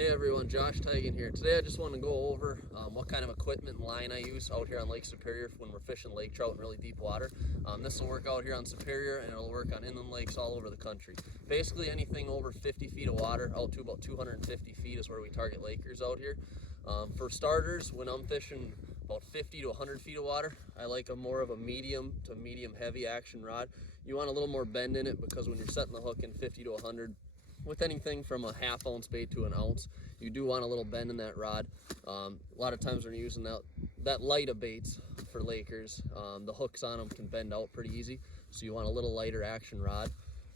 Hey everyone, Josh Tigan here. Today I just want to go over what kind of equipment and line I use out here on Lake Superior when we're fishing lake trout in really deep water. This will work out here on Superior and it'll work on inland lakes all over the country. Basically anything over 50 feet of water, out to about 250 feet is where we target lakers out here. For starters, when I'm fishing about 50 to 100 feet of water, I like more of a medium to medium heavy action rod. You want a little more bend in it because when you're setting the hook in 50 to 100, with anything from a ½ ounce bait to an ounce, you do want a little bend in that rod. A lot of times when you're using that light of baits for lakers, the hooks on them can bend out pretty easy, so you want a little lighter action rod.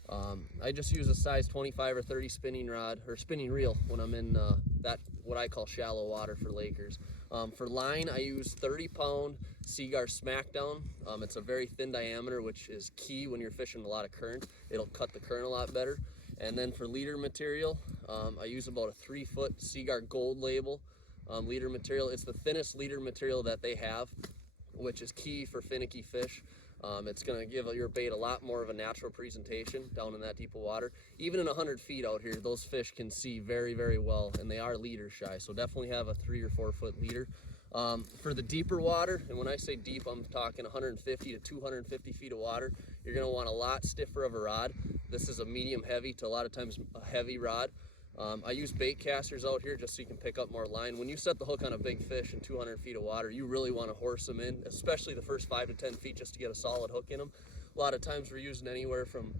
I just use a size 25 or 30 spinning rod or spinning reel when I'm in that what I call shallow water for lakers. For line, I use 30-pound Seaguar Smackdown. It's a very thin diameter, which is key when you're fishing a lot of current. It'll cut the current a lot better. And then for leader material, I use about a 3-foot Seaguar Gold Label leader material. It's the thinnest leader material that they have, which is key for finicky fish. It's going to give your bait a lot more of a natural presentation down in that deep of water. Even in 100 feet out here, those fish can see very, very well, and they are leader shy, so definitely have a 3 or 4 foot leader. For the deeper water, and when I say deep, I'm talking 150 to 250 feet of water, you're going to want a lot stiffer of a rod. This is a medium heavy to a lot of times a heavy rod. I use bait casters out here just so you can pick up more line. When you set the hook on a big fish in 200 feet of water, you really want to horse them in, especially the first 5 to 10 feet just to get a solid hook in them. A lot of times we're using anywhere from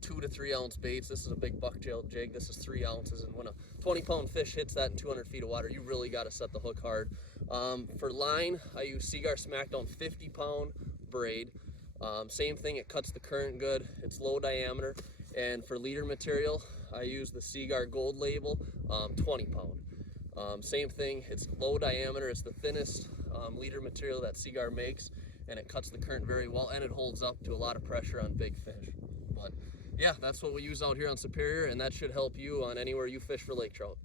2 to 3 ounce baits. This is a big bucktail jig. This is 3 ounces, and when a 20-pound fish hits that in 200 feet of water, you really got to set the hook hard. For line, I use Seaguar Smackdown 50-pound braid. Same thing, it cuts the current good. It's low diameter. And for leader material, I use the Seaguar Gold Label 20-pound. Same thing, it's low diameter. It's the thinnest leader material that Seaguar makes, and it cuts the current very well, and it holds up to a lot of pressure on big fish. But yeah, that's what we use out here on Superior, and that should help you on anywhere you fish for lake trout.